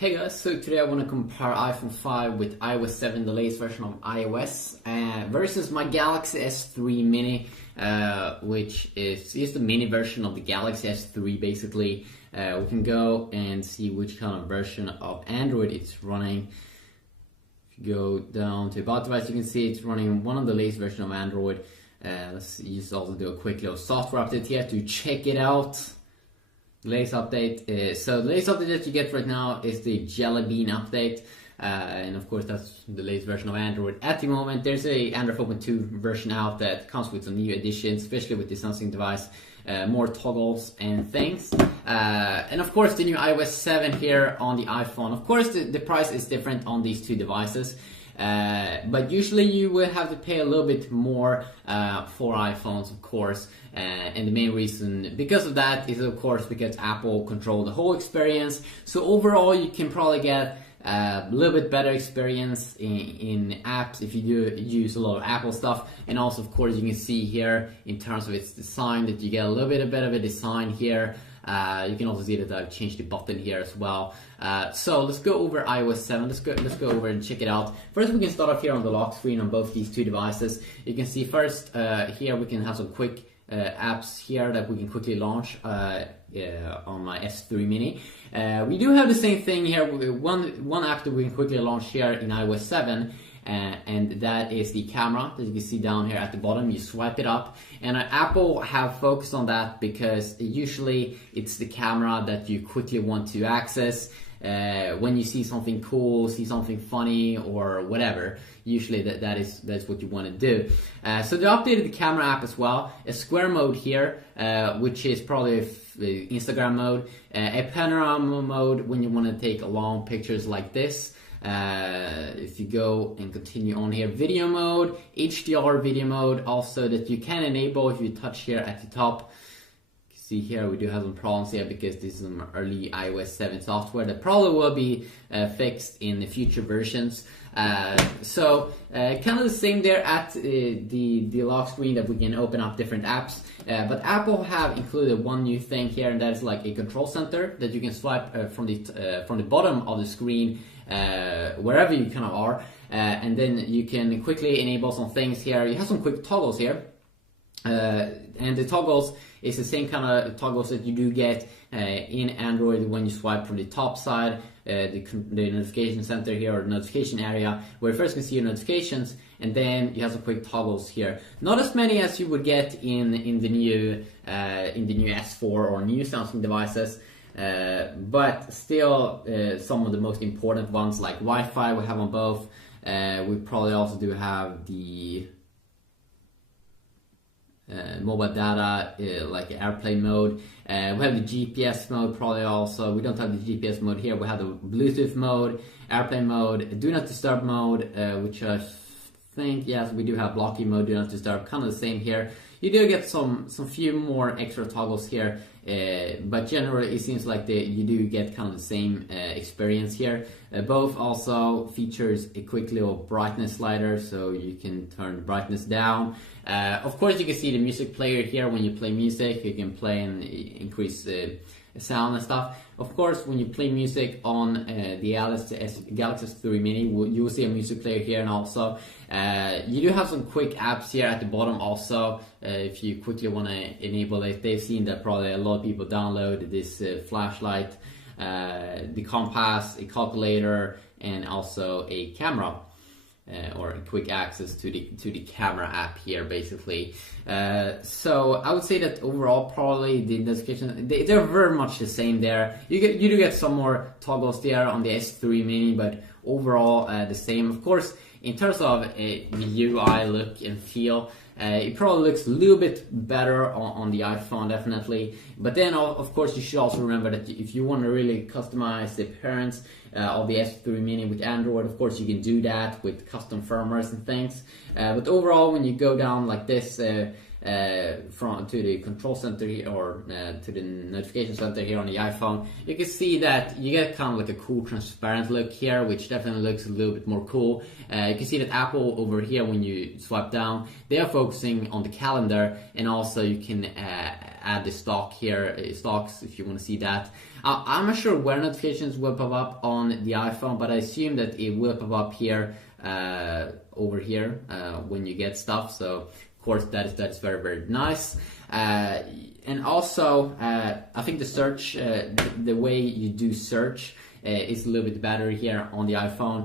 Hey guys, so today I want to compare iPhone 5 with iOS 7, the latest version of iOS, versus my Galaxy S3 Mini, which is just the mini version of the Galaxy S3 basically. We can go and see which kind of version of Android it's running. If you go down to About Device, you can see it's running one of the latest versions of Android. Let's just also do a quick little software update here to check it out. Latest update. So the latest update that you get right now is the Jelly Bean update, and of course that's the latest version of Android at the moment. There's a Android 4.2 version out that comes with some new additions, especially with the sensing device, more toggles and things, and of course the new iOS 7 here on the iPhone. Of course the price is different on these two devices. But usually you will have to pay a little bit more for iPhones, of course, and the main reason because of that is of course because Apple control the whole experience. So overall you can probably get a little bit better experience in apps if you do use a lot of Apple stuff, and also of course you can see here in terms of its design that you get a little bit better of a design here. You can also see that I've changed the button here as well. So let's go over iOS 7. Let's go over and check it out. First, we can start off here on the lock screen on both these two devices. You can see first here we can have some quick apps here that we can quickly launch on my S3 Mini. We do have the same thing here. One app that we can quickly launch here in iOS 7. And that is the camera that you can see down here at the bottom. You swipe it up, and Apple have focused on that because usually it's the camera that you quickly want to access when you see something cool, see something funny or whatever. Usually that's what you want to do. So they updated the camera app as well. A square mode here, which is probably Instagram mode. A panorama mode when you want to take long pictures like this. If you go and continue on here, video mode, HDR video mode, also that you can enable if you touch here at the top. You can see here we do have some problems here because this is some early iOS 7 software that probably will be fixed in the future versions. So kind of the same there at the lock screen, that we can open up different apps, but Apple have included one new thing here, and that is like a control center that you can swipe from the bottom of the screen wherever you kind of are, and then you can quickly enable some things here. You have some quick toggles here, and the toggles is the same kind of toggles that you do get in Android when you swipe from the top side, the notification center here, or notification area, where you first can see your notifications, and then you have some quick toggles here. Not as many as you would get in the new S4 or new Samsung devices. But still some of the most important ones, like Wi-Fi we have on both. We probably also do have the mobile data, like airplane mode. We have the GPS mode probably also. We don't have the GPS mode here. We have the Bluetooth mode, airplane mode, do not disturb mode, which I think, yes, we do have blocking mode, do not disturb, kind of the same here. You do get some few more extra toggles here, but generally it seems like you do get kind of the same experience here. Both also features a quick little brightness slider, so you can turn the brightness down. Of course you can see the music player here. When you play music, you can play and increase sound and stuff. Of course, when you play music on the Galaxy S3 Mini, you will see a music player here, and also you do have some quick apps here at the bottom also. If you quickly want to enable it, they've seen that probably a lot of people download this flashlight, the compass, a calculator, and also a camera. Or quick access to the camera app here, basically. So I would say that overall, probably the notification, they're very much the same there. You do get some more toggles there on the S3 Mini, but overall the same. Of course, in terms of the UI look and feel, it probably looks a little bit better on the iPhone, definitely. But then, of course, you should also remember that if you want to really customize the appearance of the S3 Mini with Android, of course, you can do that with custom firmwares and things. But overall, when you go down like this to the control center here, or to the notification center here on the iPhone, you can see that you get kind of like a cool transparent look here, which definitely looks a little bit more cool. You can see that Apple over here, when you swipe down, they are focusing on the calendar, and also you can add the stock here, stocks, if you want to see that. I'm not sure where notifications will pop up on the iPhone, but I assume that it will pop up here, over here, when you get stuff. So of course that is very, very nice. And also, I think the search, the way you do search is a little bit better here on the iPhone.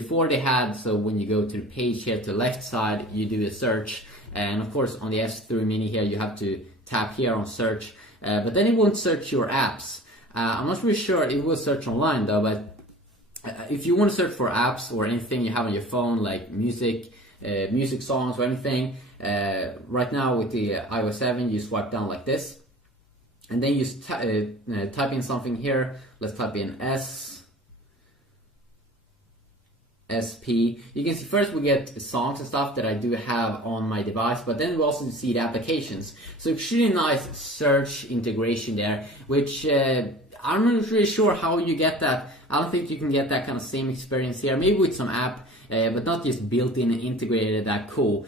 Before they had, so when you go to the page here to the left side, you do a search. And of course on the S3 Mini here, you have to tap here on search. But then it won't search your apps. I'm not really sure it will search online though, but if you want to search for apps or anything you have on your phone, like music, music songs or anything, right now with the iOS 7, you swipe down like this, and then you type in something here. Let's type in SP. You can see first we get songs and stuff that I do have on my device, but then we also see the applications. So extremely nice search integration there, which I'm not really sure how you get that. I don't think you can get that kind of same experience here. Maybe with some app, but not just built-in and integrated that cool.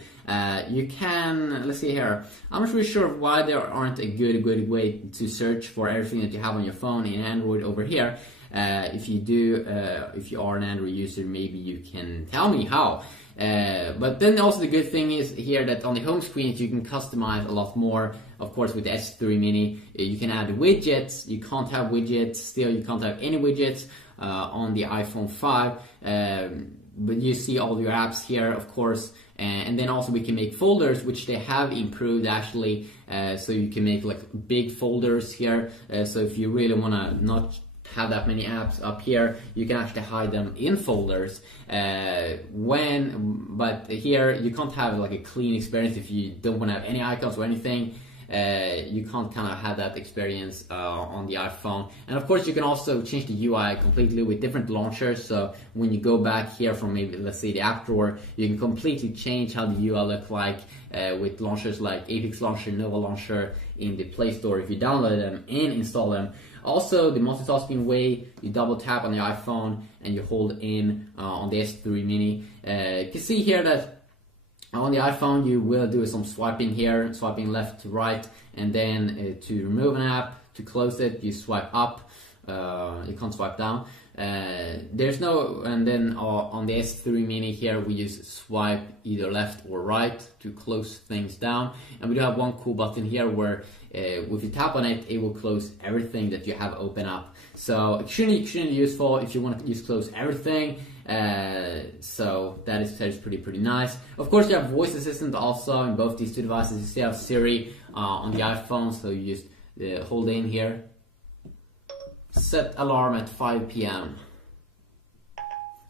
You can, let's see here. I'm not really sure why there aren't a good way to search for everything that you have on your phone in Android over here. If you do, if you are an Android user, maybe you can tell me how. But then also the good thing is here that on the home screen you can customize a lot more. Of course, with the S3 Mini, you can add widgets. You can't have widgets. Still, you can't have any widgets on the iPhone 5. But you see all your apps here, of course. And then also we can make folders, which they have improved actually. So you can make like big folders here. So if you really want to not have that many apps up here, you can actually hide them in folders. But here you can't have like a clean experience if you don't want to have any icons or anything. You can't kind of have that experience on the iPhone. And of course you can also change the UI completely with different launchers. So when you go back here from maybe, let's say, the app drawer, you can completely change how the UI look like with launchers like Apex Launcher, Nova Launcher in the Play Store if you download them and install them. Also, the multitasking way, you double tap on the iPhone and you hold in on the S3 Mini. You can see here that on the iPhone you will do some swiping here, swiping left to right, and then to remove an app, to close it, you swipe up. You can't swipe down. There's no, and then on the S3 Mini here we just swipe either left or right to close things down. And we do have one cool button here where if you tap on it, it will close everything that you have open up. So extremely useful if you want to just close everything. So that is pretty nice. Of course, you have voice assistant also in both these two devices. You still have Siri on the iPhone, so you just hold in here. Set alarm at 5 p.m.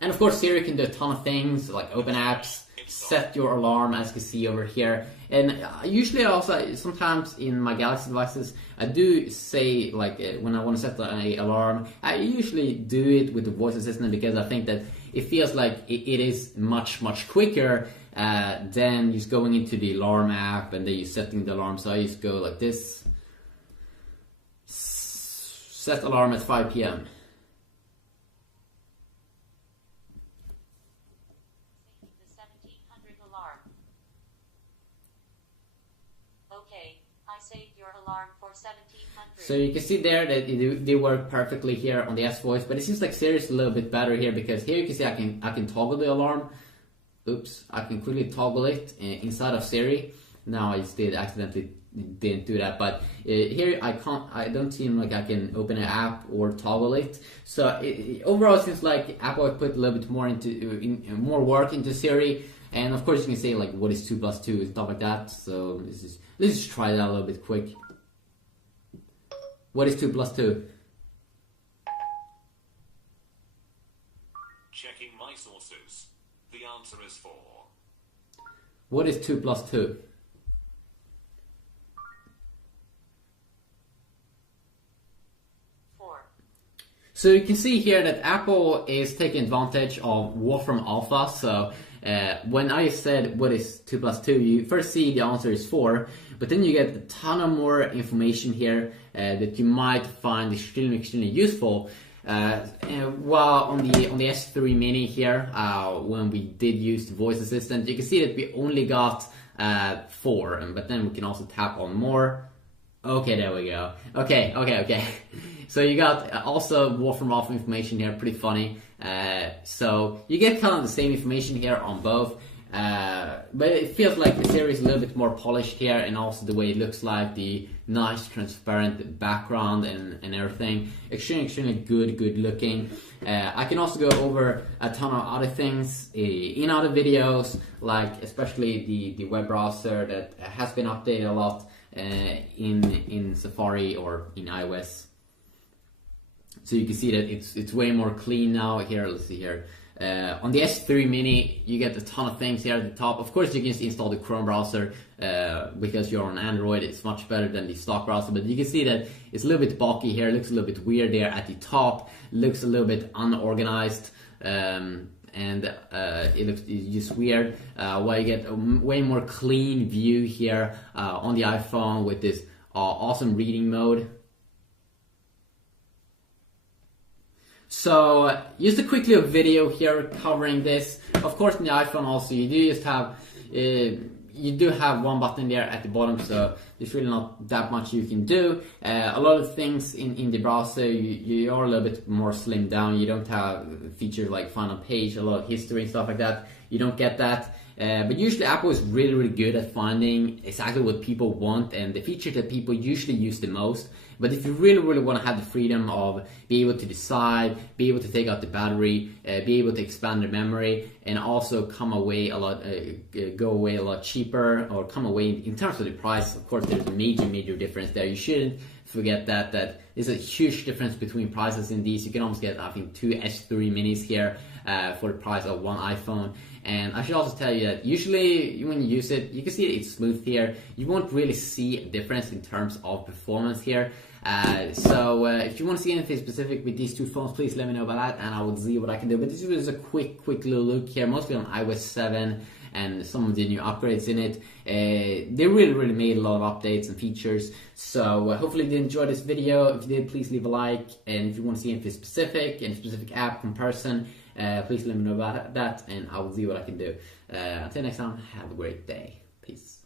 And of course Siri can do a ton of things like open apps, set your alarm, as you can see over here. And usually also sometimes in my Galaxy devices I do say like when I want to set an alarm, I usually do it with the voice assistant because I think that it feels like it is much quicker than just going into the alarm app and then you setting the alarm. So I just go like this. Set alarm at 5 p.m. The 1700 alarm. Okay, I saved your alarm for 1700. So you can see there that they work perfectly here on the S voice, but it seems like Siri is a little bit better here because here you can see I can toggle the alarm. Oops, I can quickly toggle it inside of Siri. Now I just accidentally didn't do that, but here I don't seem like I can open an app or toggle it. So overall it seems like Apple put a little bit more more work into Siri. And of course you can say like what is 2 plus 2 and stuff like that. So let's just try that a little bit quick. What is 2 plus 2? Checking my sources. The answer is 4. What is 2 plus 2? So you can see here that Apple is taking advantage of Wolfram Alpha. So when I said what is 2 plus 2, you first see the answer is 4, but then you get a ton of more information here that you might find extremely useful. While on the S3 Mini here, when we did use the voice assistant, you can see that we only got 4, but then we can also tap on more. Okay, there we go. Okay. So you got also more from off information here, pretty funny. So you get kind of the same information here on both. But it feels like the series is a little bit more polished here, and also the way it looks like, the nice transparent background and everything. Extremely good looking. I can also go over a ton of other things in other videos, like especially the web browser that has been updated a lot in Safari or in iOS. So you can see that it's way more clean now. Here, let's see here. On the S3 Mini, you get a ton of things here at the top. Of course, you can just install the Chrome browser because you're on Android. It's much better than the stock browser, but you can see that it's a little bit bulky here. It looks a little bit weird there at the top. It looks a little bit unorganized, and it's just weird. While you get a way more clean view here on the iPhone with this awesome reading mode. So just a quick little video here covering this. Of course, in the iPhone also you do just have you do have one button there at the bottom, so there's really not that much you can do. A lot of things in the browser you are a little bit more slimmed down. You don't have features like Find on Page, a lot of history and stuff like that. You don't get that. But usually Apple is really good at finding exactly what people want and the feature that people usually use the most. But if you really want to have the freedom of be able to decide, be able to take out the battery, be able to expand the memory, and also come away a lot, go away a lot cheaper, or come away in terms of the price. Of course, there's a major difference there. You shouldn't forget that there's a huge difference between prices in these. You can almost get, I think, 2 S3 minis here for the price of one iPhone. And I should also tell you that usually when you use it, you can see it's smooth here. You won't really see a difference in terms of performance here. So if you want to see anything specific with these two phones, please let me know about that and I will see what I can do. But this was a quick little look here, mostly on iOS 7 and some of the new upgrades in it. They really made a lot of updates and features. So hopefully you did enjoy this video. If you did, please leave a like. And if you want to see anything specific, any specific app comparison, please let me know about that and I will see what I can do. Until next time, have a great day. Peace.